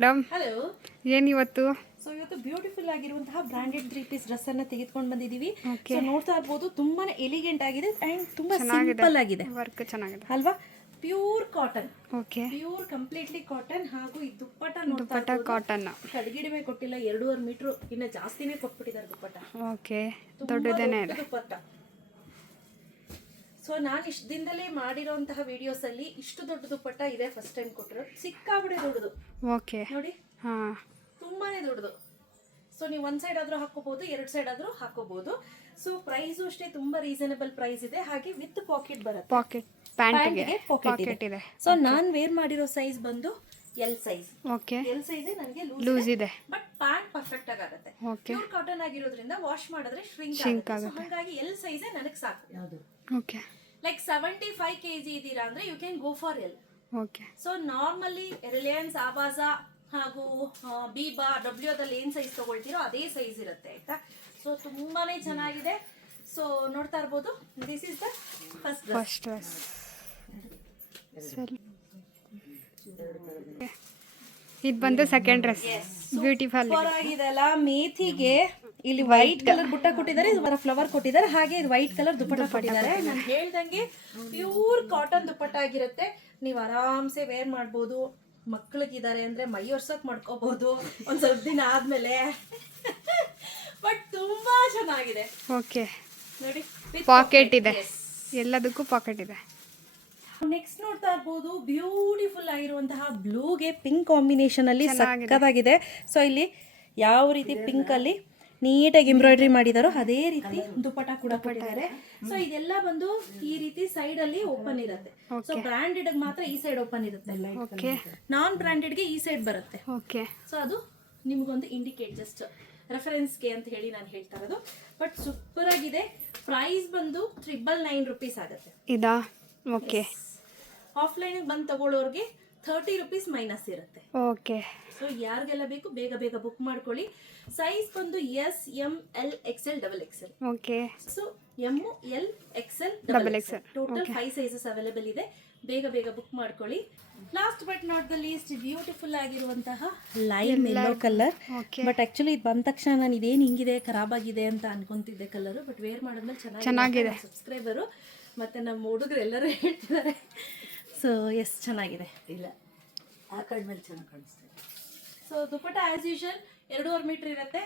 Madam hello, ಏನಿವತ್ತು? So ಇವತ್ತು beautiful ಆಗಿರುವಂತಹ ಬ್ರಾಂಡೆಡ್ 3 ಪೀಸ್ ಡ್ರೆಸ್ ಅನ್ನ ತೆಗೆದುಕೊಂಡು ಬಂದಿದ್ದೀವಿ. Okay. ಸೊ ನೋಡ್ತಾ ಇರಬಹುದು ತುಂಬಾನೇ ಎಲಿಗೆಂಟ್ ಆಗಿದೆ ಅಂಡ್ ತುಂಬಾ ಚೆನ್ನಾಗಿದೆ, ಸಿಂಪಲ್ ಆಗಿದೆ. ವರ್ಕ್ ಚೆನ್ನಾಗಿದೆ ಅಲ್ವಾ? Pure cotton, okay. Pure completely cotton. ಹಾಗೂ ಈ ದುಪ್ಪಟ್ಟ ದುಪ್ಪಟ್ಟ ಕಾಟನ್, ಕಡಿಗಿಡಿಮೆ ಕೊಟ್ಟಿಲ್ಲ, 2.5 ಮೀಟರ್ ಇನ್ನ ಜಾಸ್ತಿನೇ ಕೊಟ್ಬಿಟ್ಟಿದ್ದಾರೆ ದುಪ್ಪಟ್ಟ. ಓಕೆ, ತುಂಬಾ ದೊಡ್ಡದೇನೆ ದೊಡ್ಡ ಇದೆ. ದುಪ್ಪಟ್ಟ. ಸೊ ನಾನು ಇಷ್ಟು ದಿನದಲ್ಲೇ ಮಾಡಿರೋಂತಹ ವಿಡಿಯೋಸ್ ಅಲ್ಲಿ ಇಷ್ಟು ದೊಡ್ಡ ದುಪ್ಪಟ್ಟ ಇದೆ ಫಸ್ಟ್ ಟೈಮ್ ಕೊಟ್ಟಿರೋ. ಸಿಕ್ಕಾಬಿಡೆ ದೊಡ್ಡದು ಓಕೆ, ನೋಡಿ, ಹಾಂ, ತುಂಬಾನೇ ದೊಡ್ಡದು. ಸೊ ನೀವು ಒಂದ್ ಸೈಡ್ ಆದ್ರೂ ಹಾಕೋಬಹುದು, 2 ಸೈಡ್ ಆದ್ರೂ ಹಾಕೋಬಹುದು. ಸೊ ಪ್ರೈಸ್ ಅಷ್ಟೇ ತುಂಬಾ ರೀಸನಬಲ್ ಪ್ರೈಸ್ ಇದೆ. ಹಾಗೆ ವಿತ್ ಪಾಕೆಟ್ ಬರುತ್ತೆ, ಪಾಕೆಟ್ ಪ್ಯಾಂಟ್ಗೆ ಪಾಕೆಟ್ ಇದೆ. ಸೊ ನಾನ್ ವೇರ್ ಮಾಡಿರೋ ಸೈಜ್ ಬಂದು L size. Okay, L size ನನಗೆ ಲೂಸ್ ಇದೆ, ಬಟ್ ಪ್ಯಾಂಟ್ ಪರ್ಫೆಕ್ಟ್ ಆಗುತ್ತೆ. ಓಕೆ, ಪ್ಯೂರ್ ಕಾಟನ್ ಆಗಿರೋದ್ರಿಂದ ವಾಶ್ ಮಾಡಿದ್ರೆ Shrink ಶ್ರಿಂಕ್ ಆಗುತ್ತೆ. ಆಗುತ್ತೆ. ಹಾಗಾಗಿ ಎಲ್ ಸೈಜ್ ನನಗೆ ಸಾಕು. ಯಾವುದು ಓಕೆ, ಲೈಕ್ 75 kg ಇದ್ದೀರಾ ಅಂದ್ರೆ you can go for L. Okay. So normally Reliance, ಆವಾಜಾ ಹಾಗೂ ಬೀಬಾ, ಡಬ್ಲ್ಯೂದಲ್ಲಿ ಏನು ಸೈಜ್ ತಗೊಳ್ತೀರೋ ಅದೇ ಸೈಜ್ ಇರುತ್ತೆ, ಆಯ್ತಾ? ಸೊ ತುಂಬಾನೇ ಚೆನ್ನಾಗಿದೆ. ಸೊ ನೋಡ್ತಾ ಇರ್ಬೋದು, this is the first dress. ಇದು ಬಂದು ಸೆಕೆಂಡ್ ಡ್ರೆಸ್. ಬ್ಯೂಟಿಫುಲ್ ಆಗಿದೆ ಅಲ್ಲ. ಮೇಥಿಗೆ ಇಲ್ಲಿ ವೈಟ್ ಕಲರ್ ಬುಟ್ಟ ಕೊಟ್ಟಿದ್ದಾರೆ, ಇದು ಫ್ಲವರ್ ಕೊಟ್ಟಿದ್ದಾರೆ. ಹಾಗೆ ಇದು ವೈಟ್ ಕಲರ್ ದುಪ್ಪಟ್ಟ ಕೊಟ್ಟಿದ್ದಾರೆ. ನಾನು ಹೇಳ್ದಂಗೆ ಪ್ಯೂರ್ ಕಾಟನ್ ದುಪ್ಪಟ್ಟ ಆಗಿರುತ್ತೆ. ನೀವು ಆರಾಮ್ಸೆ ವೇರ್ ಮಾಡ್ಬೋದು. ಮಕ್ಳಿಗಿದ್ದಾರೆ ಅಂದ್ರೆ ಮೈ ಒರ್ಸೋಕ್ ಮಾಡ್ಕೋಬಹುದು ಒಂದ್ ಸ್ವಲ್ಪ ದಿನ ಆದ್ಮೇಲೆ. ಬಟ್ ತುಂಬಾ ಚೆನ್ನಾಗಿದೆ. ಓಕೆ, ನೋಡಿ, ಪಾಕೆಟ್ ಇದೆ, ಎಲ್ಲದಕ್ಕೂ ಪಾಕೆಟ್ ಇದೆ. ನೆಕ್ಸ್ಟ್ ನೋಡ್ತಾ ಇರ್ಬೋದು, ಬ್ಯೂಟಿಫುಲ್ ಆಗಿರುವಂತಹ ಬ್ಲೂಗೆ ಪಿಂಕ್ ಕಾಂಬಿನೇಷನ್ ಅಲ್ಲಿ ಸಕ್ಕತ್ತಾಗಿದೆ. ಸೊ ಇಲ್ಲಿ ಯಾವ ರೀತಿ ಪಿಂಕ್ ಅಲ್ಲಿ ನೀಟಾಗಿ ಎಂಬ್ರಾಯ್ಡ್ರಿ ಮಾಡಿದಾರೋ ಅದೇ ರೀತಿ ದುಪ್ಪಟ್ಟ ಕೂಡ ಕೊಟ್ಟಿದ್ದಾರೆ. ಸೊ ಇದೆಲ್ಲ ಬಂದು ಈ ರೀತಿ ಸೈಡ್ ಅಲ್ಲಿ ಓಪನ್ ಇರುತ್ತೆ. ಸೊ ಬ್ರಾಂಡೆಡ್ ಮಾತ್ರ ಈ ಸೈಡ್ ಓಪನ್ ಇರುತ್ತೆ, ನಾನ್ ಬ್ರಾಂಡೆಡ್ಗೆ ಈ ಸೈಡ್ ಬರುತ್ತೆ. ಓಕೆ, ಸೊ ಅದು ನಿಮ್ಗೊಂದು ಇಂಡಿಕೇಟ್, ಜಸ್ಟ್ ರೆಫರೆನ್ಸ್ಗೆ ಅಂತ ಹೇಳಿ ನಾನು ಹೇಳ್ತಾ ಇರೋದು. ಬಟ್ ಸೂಪರ್ ಆಗಿದೆ. ಪ್ರೈಸ್ ಬಂದು 999 ರೂಪೀಸ್ ಆಗುತ್ತೆ. ಇದಾ? ಓಕೆ. ಆಫ್ಲೈನ್ ಬಂದು ತಗೊಳ್ಳೋರ್ಗೆ 30 ರೂಪೀಸ್ ಮೈನಸ್ ಇರುತ್ತೆ. ಓಕೆ. ಸೊ ಯಾರಿಗೆಲ್ಲ ಬೇಕು ಬೇಗ ಬೇಗ ಬುಕ್ ಮಾಡ್ಕೊಳ್ಳಿ. ಸೈಜ್ ಬಂದು S, M, L, XL, double XL. Okay. So M, L, XL, double XL, total 5 sizes available ಇದೆ. ಬೇಗ ಬೇಗ ಬುಕ್ ಮಾಡ್ಕೊಳ್ಳಿ. Last but not the least, beautiful ಆಗಿರುವಂತಹ lime yellow colour. But actually ಇದು ಬಂದ ತಕ್ಷಣ ನಾನು ಇದೇನು ಹಿಂಗಿದೆ, ಖರಾಬ್ ಆಗಿದೆ ಅಂತ ಅನ್ಕೊಂತಿದ್ದೆ ಕಲರ್. ಬಟ್ ವೇರ್ ಮಾಡಿದ್ಮೇಲೆ ಚೆನ್ನಾಗಿದೆ. ಸಬ್ಸ್ಕ್ರೈಬರು ಮತ್ತೆ ನಮ್ಮ ಹುಡುಗರು ಎಲ್ಲರೂ ಹೇಳ್ತಿದ್ದಾರೆ. ಸೊ ಎಸ್, ಚೆನ್ನಾಗಿದೆ. ಇಲ್ಲ, ಆ ಕಡೆ ಮೇಲೆ ಚೆನ್ನಾಗಿ ಕಾಣಿಸ್ತಿದೆ. So dupatta as usual 2.5 metre ಇರುತ್ತೆ.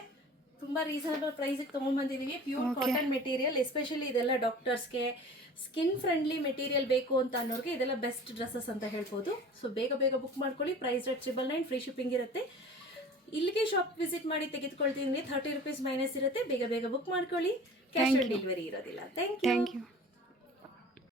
ತುಂಬಾ ರೀಸನಬಲ್ ಪ್ರೈಸಿಗೆ ತೊಗೊಂಡ್ಬಂದಿದ್ದೀವಿ. Pure cotton material. ಎಸ್ಪೆಷಲಿ ಇದೆಲ್ಲ ಡಾಕ್ಟರ್ಸ್ಗೆ ಸ್ಕಿನ್ ಫ್ರೆಂಡ್ಲಿ ಮೆಟೀರಿಯಲ್ ಬೇಕು ಅಂತ ಅನ್ನೋರಿಗೆ ಇದೆಲ್ಲ ಬೆಸ್ಟ್ ಡ್ರೆಸ್ಸಸ್ ಅಂತ ಹೇಳ್ಬೋದು. ಸೊ ಬೇಗ ಬೇಗ ಬುಕ್ ಮಾಡ್ಕೊಳ್ಳಿ. ಪ್ರೈಸ್ ರೇಟ್ 999, ಫ್ರೀ ಶಿಪ್ಪಿಂಗ್ ಇರುತ್ತೆ. ಇಲ್ಲಿಗೆ ಶಾಪ್ ವಿಸಿಟ್ ಮಾಡಿ ತೆಗೆದುಕೊಳ್ತೀನಿ, 30 ರೂಪೀಸ್ ಮೈನಸ್ ಇರುತ್ತೆ. ಬೇಗ ಬೇಗ ಬುಕ್ ಮಾಡ್ಕೊಳ್ಳಿ. ಕ್ಯಾಶ್ ಆನ್ ಡೆಲಿವರಿ ಇರೋದಿಲ್ಲ. Thank you.